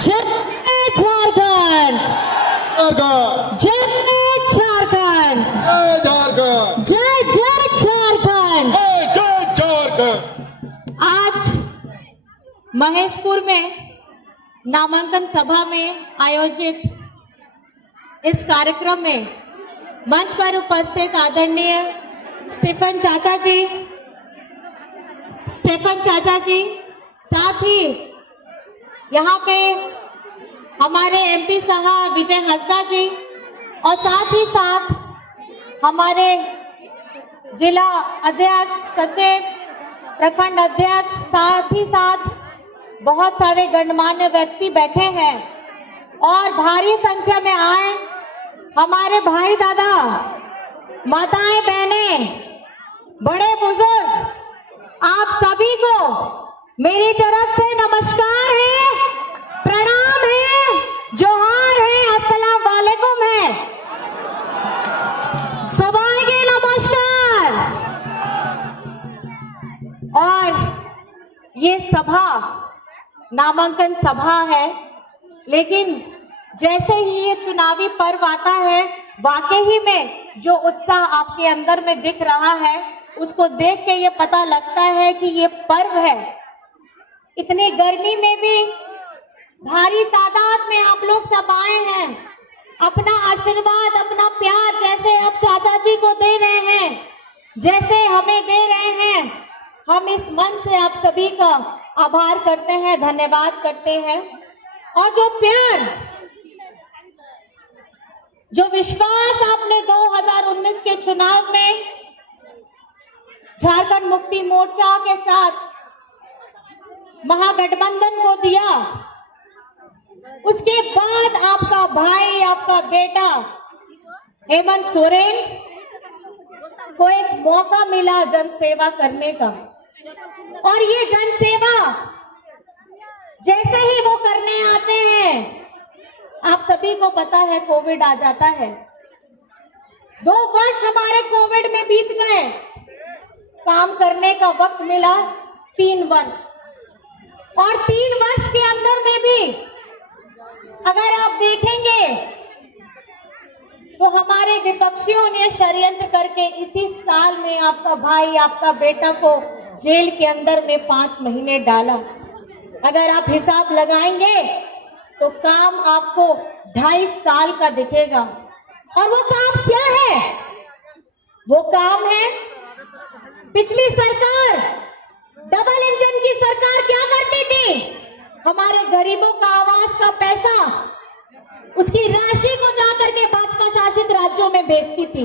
जय झारखंड, जय झारखंड, जय जय झारखंड। आज महेशपुर में नामांकन सभा में आयोजित इस कार्यक्रम में मंच पर उपस्थित आदरणीय स्टीफन चाचा जी, साथ ही यहाँ पे हमारे एमपी साहब विजय हंसदा जी और साथ ही साथ हमारे जिला अध्यक्ष, सचिव, प्रखंड अध्यक्ष, साथ ही साथ बहुत सारे गणमान्य व्यक्ति बैठे हैं और भारी संख्या में आए हमारे भाई दादा, माताएं, बहनें, बड़े बुजुर्ग, आप सभी को मेरी तरफ से नमस्कार है, प्रणाम है, जोहार है, अस्सलाम वालेकुम है, सबाइके नमस्कार। और ये सभा नामांकन सभा है, लेकिन जैसे ही ये चुनावी पर्व आता है, वाकई में जो उत्साह आपके अंदर में दिख रहा है, उसको देख के ये पता लगता है कि ये पर्व है। इतनी गर्मी में भी भारी तादाद में आप लोग सब आए हैं, अपना आशीर्वाद, अपना प्यार जैसे अब चाचा जी को दे रहे हैं, जैसे हमें दे रहे हैं, हम इस मन से आप सभी का आभार करते हैं, धन्यवाद करते हैं। और जो प्यार, जो विश्वास आपने 2019 के चुनाव में झारखंड मुक्ति मोर्चा के साथ महागठबंधन को दिया, उसके बाद आपका भाई, आपका बेटा हेमंत सोरेन को एक मौका मिला जनसेवा करने का। और ये जनसेवा जैसे ही वो करने आते हैं, आप सभी को पता है कोविड आ जाता है। 2 वर्ष हमारे कोविड में बीत गए, काम करने का वक्त मिला 3 वर्ष, और 3 वर्ष के अंदर में भी अगर आप देखेंगे तो हमारे विपक्षियों ने षड्यंत्र करके इसी साल में आपका भाई, आपका बेटा को जेल के अंदर में 5 महीने डाला। अगर आप हिसाब लगाएंगे तो काम आपको 2.5 साल का दिखेगा। और वो काम क्या है? वो काम है, पिछली सरकार, डबल इंजन की सरकार क्या करती थी? हमारे गरीबों का आवास का पैसा, उसकी राशि को जाकर के भाजपा शासित राज्यों में बेचती थी।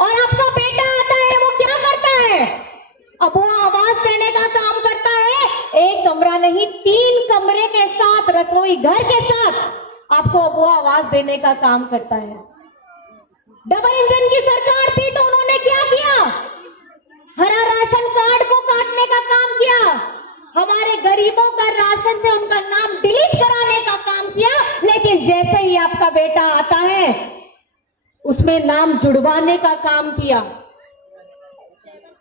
और आपका बेटा आता है, वो क्या करता है? अब वो आवास देने का काम करता है। 1 कमरा नहीं, 3 कमरे के साथ, रसोई घर के साथ आपको वो आवास देने का काम करता है। डबल इंजन की सरकार थी तो उन्होंने क्या किया? हरा राशन कार्ड को काटने का काम किया, हमारे गरीबों का राशन से उनका नाम डिलीट कराने का काम किया। लेकिन जैसे ही आपका बेटा आता है, उसमें नाम जुड़वाने का काम किया।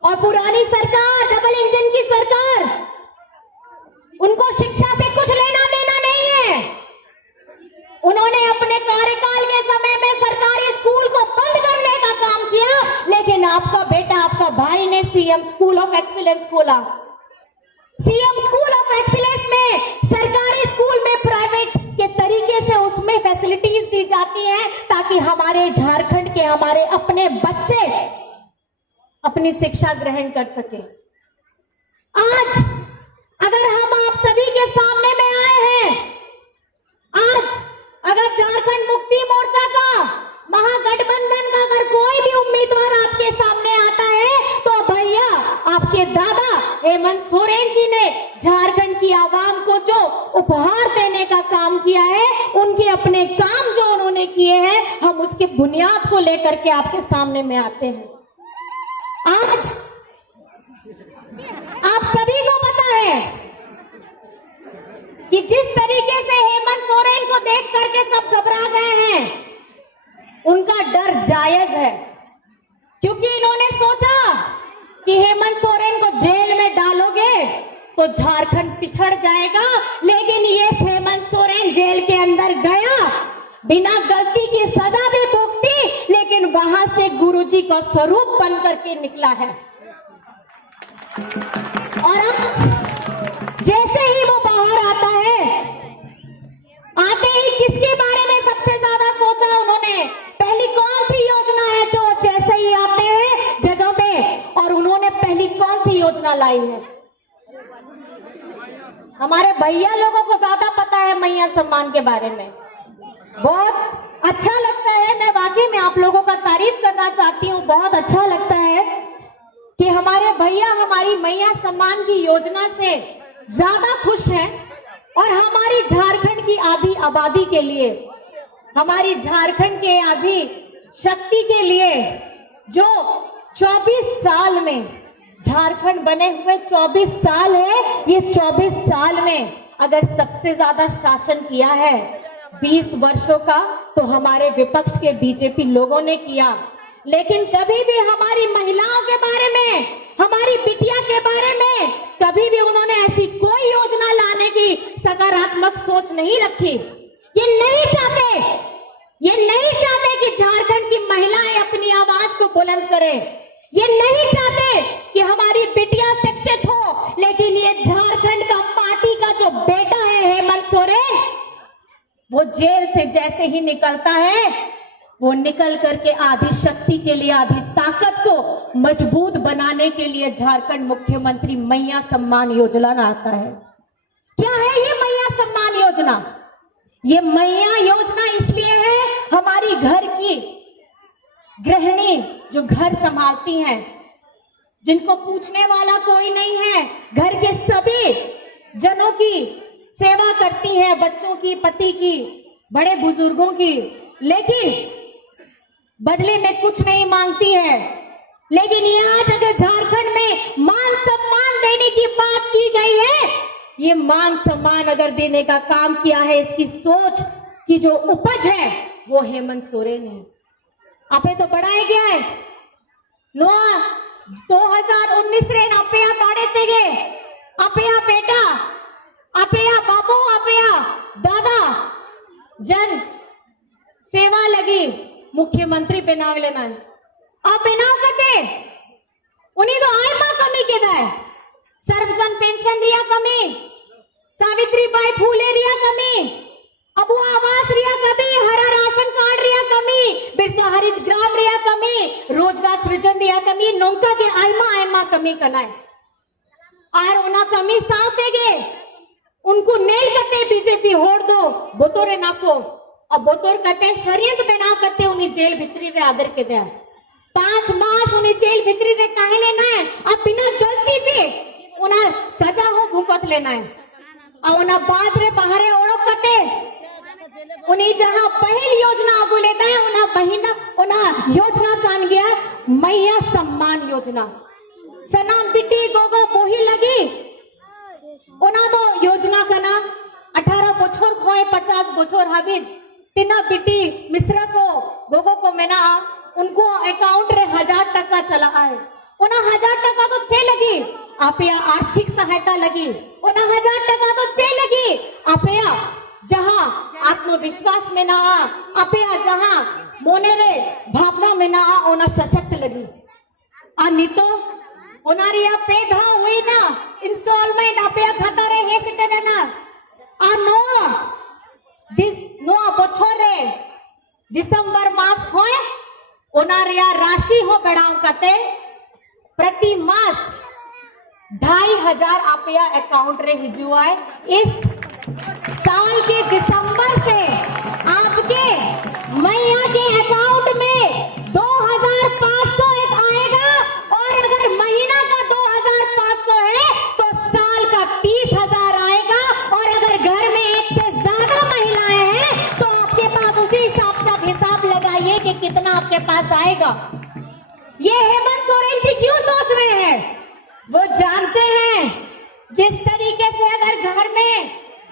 और पुरानी सरकार, डबल इंजन की सरकार, उनको शिक्षा से कुछ लेना देना नहीं है। उन्होंने अपने कार्यकाल के समय में सरकारी स्कूल को बंद करने का काम किया, लेकिन आपका बेटा, आपका भाई ने सीएम स्कूल ऑफ एक्सीलेंस खोला। सीएम स्कूल ऑफ एक्सीलेंस में सरकारी स्कूल में प्राइवेट के तरीके से उसमें फैसिलिटीज दी जाती हैं, ताकि हमारे झारखंड के, हमारे अपने बच्चे अपनी शिक्षा ग्रहण कर सके। आज अगर हम आप सभी के सामने में आए हैं, आज अगर झारखंड मुक्ति मोर्चा का, महागठबंधन का अगर कोई भी उम्मीदवार आपके सामने आता है, तो भैया आपके दादा हेमंत सोरेन जी ने झारखंड की आवाम को जो उपहार देने का काम किया है, उनके अपने काम जो उन्होंने किए हैं, हम उसकी बुनियाद को लेकर के आपके सामने में आते हैं। आज आप सभी को पता है कि जिस तरीके से हेमंत सोरेन को देख करके सब घबरा गए हैं, उनका डर जायज है, क्योंकि इन्होंने सोचा कि हेमंत सोरेन को जेल में डालोगे तो झारखंड पिछड़ जाएगा। लेकिन ये हेमंत सोरेन बिना गलती की सजा भी भुगती, लेकिन वहां से गुरुजी का स्वरूप बन करके निकला है। और अब जैसे ही वो बाहर आता है, आते ही किसके बारे में सबसे ज्यादा सोचा उन्होंने? पहली कौन सी योजना है जो जैसे ही आते हैं जगह पे, और उन्होंने पहली कौन सी योजना लाई है? हमारे भैया लोगों को ज्यादा पता है मैया सम्मान के बारे में। बहुत अच्छा लगता है, मैं वाकई में आप लोगों का तारीफ करना चाहती हूँ। बहुत अच्छा लगता है कि हमारे भैया हमारी मैया सम्मान की योजना से ज्यादा खुश हैं, और हमारी झारखंड की आधी आबादी के लिए, हमारी झारखंड के आधी शक्ति के लिए, जो 24 साल में झारखंड बने हुए 24 साल है, ये 24 साल में अगर सबसे ज्यादा शासन किया है 20 वर्षों का, तो हमारे विपक्ष के बीजेपी लोगों ने किया। लेकिन कभी भी हमारी महिलाओं के बारे में, हमारी बिटिया के बारे में कभी भी उन्होंने ऐसी कोई योजना लाने की सकारात्मक सोच नहीं रखी। ये नहीं चाहते कि झारखंड की महिलाएं अपनी आवाज को बुलंद करें। ये नहीं चाहते कि हमारी बिटिया शिक्षित हो, लेकिन ये झारखंड का पार्टी का जो बेटा है हेमंत सोरेन, वो जेल से जैसे ही निकलता है, वो निकल करके आधी शक्ति के लिए, आधी ताकत को मजबूत बनाने के लिए झारखंड मुख्यमंत्री मैया सम्मान योजना आता है। क्या है ये मैया सम्मान योजना? ये मैया योजना इसलिए है, हमारी घर की गृहिणी जो घर संभालती हैं, जिनको पूछने वाला कोई नहीं है, घर के सभी जनों की सेवा करती हैं, बच्चों की, पति की, बड़े बुजुर्गों की, लेकिन बदले में कुछ नहीं मांगती है। लेकिन ये आज अगर झारखंड में मान सम्मान देने की बात की गई है, ये मान सम्मान अगर देने का काम किया है, इसकी सोच की जो उपज है वो हेमंत सोरेन है। आपे तो बढ़ाया गया है 2019 रे आपया दाड़े तेगे, आपया बेटा, आपया बाबू, आपया दादा जन सेवा लगी मुख्यमंत्री बनाव लेना है। आप बनाव करते उन्हीं तो आय मां कमी के दाए, सर्वजन पेंशन रिया कमी, सावित्रीबाई फूले रिया कमी, अबू आवास रिया कमी, हरा राशन कार्ड रिया कमी, बिरसा हरित ग्राम रिया कमी, रोजगार सृजन रिया कमी, नौका के आय मां कमी करना और उना कमी साथ गे उनको नेल करते बीजेपी होड़ दो बोतोरे नाको, और बोतोर करते शरीयत बना करते उन्हें जेल भितरी रे आदर के दे 5 मास उन्हें जेल भितरी रे काहे लेना है, अब बिना गलती के उन्हें सजा हो भुगत लेना है, और उन्हें बाद रे बाहर ओढ़ो करते उन्हें जहां पहली योजना आगू लेता है उन्हें योजना कान गया मैया सम्मान योजना। सनाम बिटी गोगो मोही लगी उन्हें तो योजना का नाम 18 बोछोर खोए 50 बोछोर हाबिज तीना बिटी मिश्रा को गोगो को मैंने उनको अकाउंट रे 1000 टका चला है, उन्हें 1000 टका तो चे लगी, आपया आर्थिक सहायता लगी, उन्हें 1000 टका तो चे लगी, आपया जहां आत्मविश्वास में ना आपया जहां मोने रे भावना में ना उन्हें सशक्त लगी। नहीं तो उनारिया पेधा हुई ना इंस्टॉलमेंट आपया खाता रे हे सिटे ना नो बछोरे दिसंबर मास होए उनारिया राशि हो बढ़ाओ कते प्रति मास 2500 आपया अकाउंट रे हिजुआ है। इस साल के दिसंबर से आपके मैया के अकाउंट में 2500 एक आएगा, और अगर महीना का 2500 है तो साल का 30,000 आएगा, और अगर घर में एक से ज्यादा महिलाएं हैं तो आपके पास उसी हिसाब से आप हिसाब लगाइए कि कितना आपके पास आएगा। ये हेमंत सोरेन जी क्यों सोच रहे हैं? वो जानते हैं जिस तरीके से अगर घर में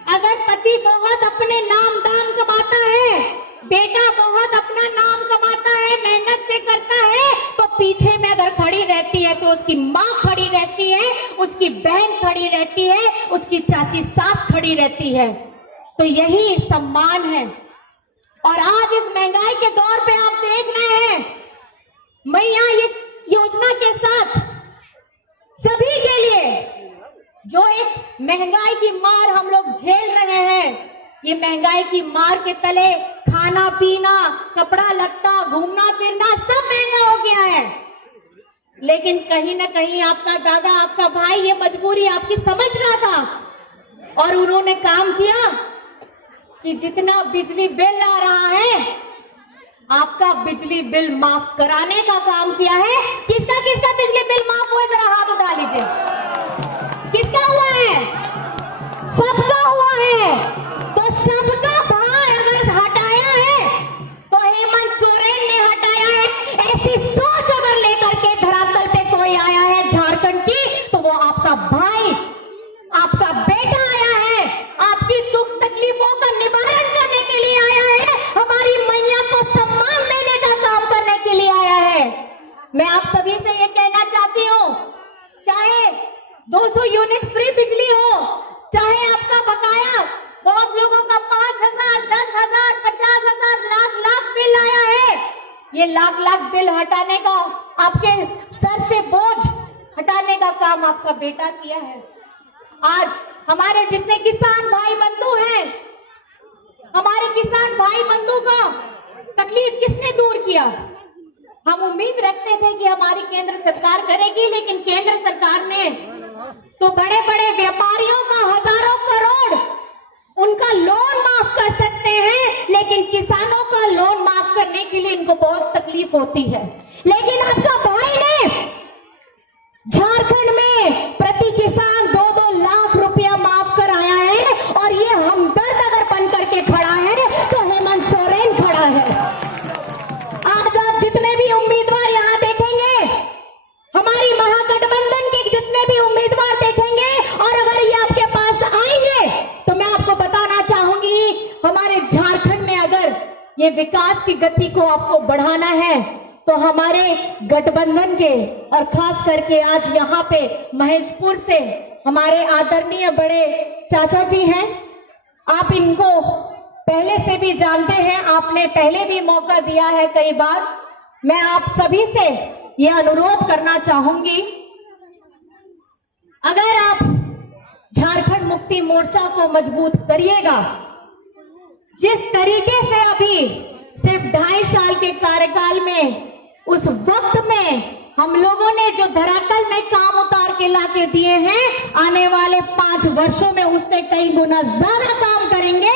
अगर पति बहुत अपने नाम दाम कमाता है, बेटा बहुत अपना नाम कमाता है, मेहनत से करता है, तो पीछे में अगर खड़ी रहती है तो उसकी माँ खड़ी रहती है, उसकी बहन खड़ी रहती है, उसकी चाची सास खड़ी रहती है। तो यही सम्मान है। और आज इस महंगाई के दौर पे आप देख रहे हैं, मैया ये योजना के साथ सभी के लिए जो एक महंगाई की मार हम लोग झेल रहे हैं, ये महंगाई की मार के तले खाना पीना, कपड़ा लत्ता, घूमना फिरना सब महंगा हो गया है। लेकिन कहीं ना कहीं आपका दादा, आपका भाई ये मजबूरी आपकी समझ रहा था और उन्होंने काम किया कि जितना बिजली बिल आ रहा है आपका बिजली बिल माफ कराने का काम किया है। किसका किसका बिजली बिल माफ हुआ, जरा हाथ उठा लीजिए। किसका हुआ है? सबका हुआ है। तो सबका भार अगर हटाया है तो हेमंत सोरेन ने हटाया है। ऐसी सोच अगर लेकर के धरातल पे कोई आया है झारखंड की, तो वो आपका भाई, आपका बेटा आया है। आपकी दुख तकलीफों का निवारण करने के लिए आया है, हमारी मैया को सम्मान देने का काम करने के लिए आया है। मैं आप सभी से ये कहना चाहती हूँ, चाहे 200 यूनिट फ्री बिजली हो, चाहे आपका बकाया, बहुत लोगों का 5,000, 10,000, 50,000, लाख बिल आया है। ये लाख बिल हटाने का, आपके सर से बोझ हटाने का काम आपका बेटा किया है। आज हमारे जितने किसान भाई बंधु हैं, हमारे किसान भाई बंधु का तकलीफ किसने दूर किया? हम उम्मीद रखते थे कि हमारी केंद्र सरकार करेगी, लेकिन केंद्र सरकार ने तो बड़े बड़े व्यापारियों का हजारों करोड़ उनका लोन माफ कर सकते हैं, लेकिन किसानों का लोन माफ करने के लिए इनको बहुत तकलीफ होती है। लेकिन आपका भाई ने झारखंड में प्रति किसान 2-2 लाख रुपया माफ कराया है, और ये हमदर्द अगर बन करके खड़ा है तो हेमंत सोरेन खड़ा है। आज आप जितने भी उम्मीदवार यहाँ देखेंगे, हमारी महागठबंधन के जितने भी उम्मीदवार देखेंगे, और अगर ये आपके पास आएंगे तो मैं आपको बताना चाहूंगी, हमारे झारखंड में अगर ये विकास की गति को आपको बढ़ाना है तो हमारे गठबंधन के, और खास करके आज यहाँ पे महेशपुर से हमारे आदरणीय बड़े चाचा जी हैं, आप इनको पहले से भी जानते हैं, आपने पहले भी मौका दिया है कई बार। मैं आप सभी से ये अनुरोध करना चाहूंगी, अगर आप झारखंड मुक्ति मोर्चा को मजबूत करिएगा, जिस तरीके से अभी सिर्फ 2.5 साल के कार्यकाल में, उस वक्त में हम लोगों ने जो धरातल में काम उतार के लाके दिए हैं, आने वाले 5 वर्षों में उससे कई गुना ज्यादा काम करेंगे।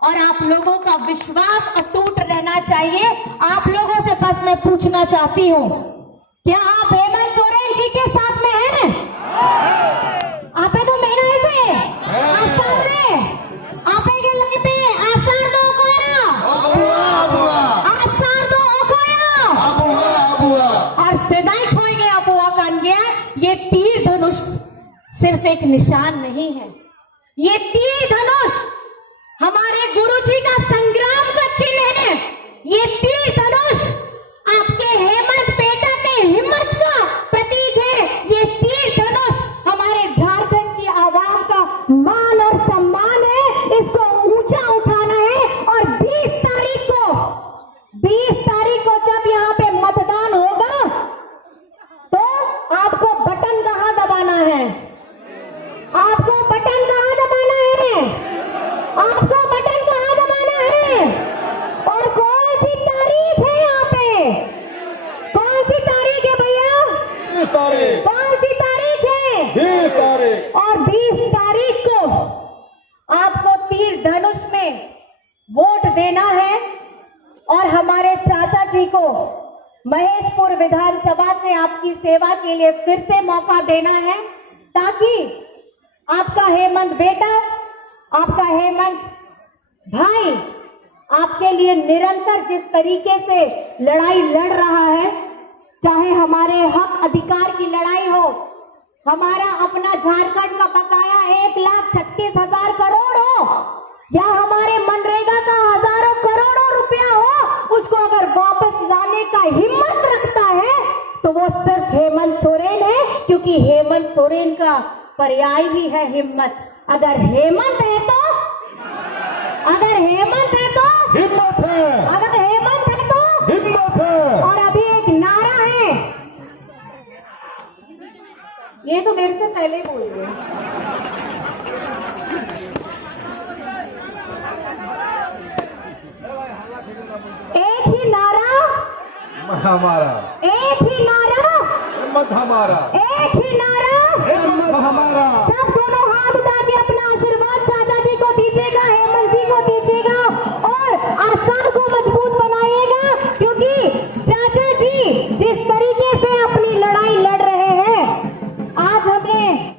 और आप लोगों का विश्वास अटूट रहना चाहिए। आप लोगों से बस मैं पूछना चाहती हूँ, क्या आप हेमंत सोरेन जी के साथ में हैं? आपे तो मेरा ऐसे आसार रे, आपे के लगते आसार दो कोया, आसार दो कोया, और सदाई खोई गया बुआ कान गया। ये तीर धनुष सिर्फ एक निशान नहीं है, ये तीर धनुष हमारे गुरुजी का संग्राम का चिन्ह है। ये तीर धनुष आपके हेमंत बेटा के हिम्मत का प्रतीक है। ये तीर धनुष हमारे झारखंड की आवाम का मान और सम्मान है, इसको ऊंचा उठाना है। और 20 तारीख को जब यहाँ पे मतदान होगा तो आपको बटन कहाँ दबाना है? आपको बटन कहाँ दबाना है? आपको बटन कहाँ दबाना है? और कौन सी तारीख है यहाँ पे? कौन सी तारीख है भैया? 20 तारीख। कौन सी तारीख है? 20 तारीख। और 20 तारीख को आपको तीर धनुष में वोट देना है और हमारे चाचा जी को महेशपुर विधानसभा से आपकी सेवा के लिए फिर से मौका देना है, ताकि आपका हेमंत बेटा, आपका हेमंत भाई आपके लिए निरंतर जिस तरीके से लड़ाई लड़ रहा है, चाहे हमारे हक अधिकार की लड़ाई हो, हमारा अपना झारखंड का बकाया 1,36,000 करोड़ हो, या हमारे मनरेगा का हजारों करोड़ों रुपया हो, उसको अगर वापस लाने का हिम्मत रखता है तो वो सिर्फ हेमंत सोरेन है, क्योंकि हेमंत सोरेन का पर्याय ही है हिम्मत। अगर हेमंत है तो हिम्मत है, अगर हेमंत है तो हिम्मत है। और अभी एक नारा है, ये तो मेरे से पहले बोल गए। एक ही नारा, हमारा एक ही नारा, हिम्मत हमारा, एक ही नारा, हिम्मत हमारा। सब दोनों हाथ उठा के अपना आशीर्वाद चाचा जी को दीजिएगा, हेमंत जी को दीजिएगा।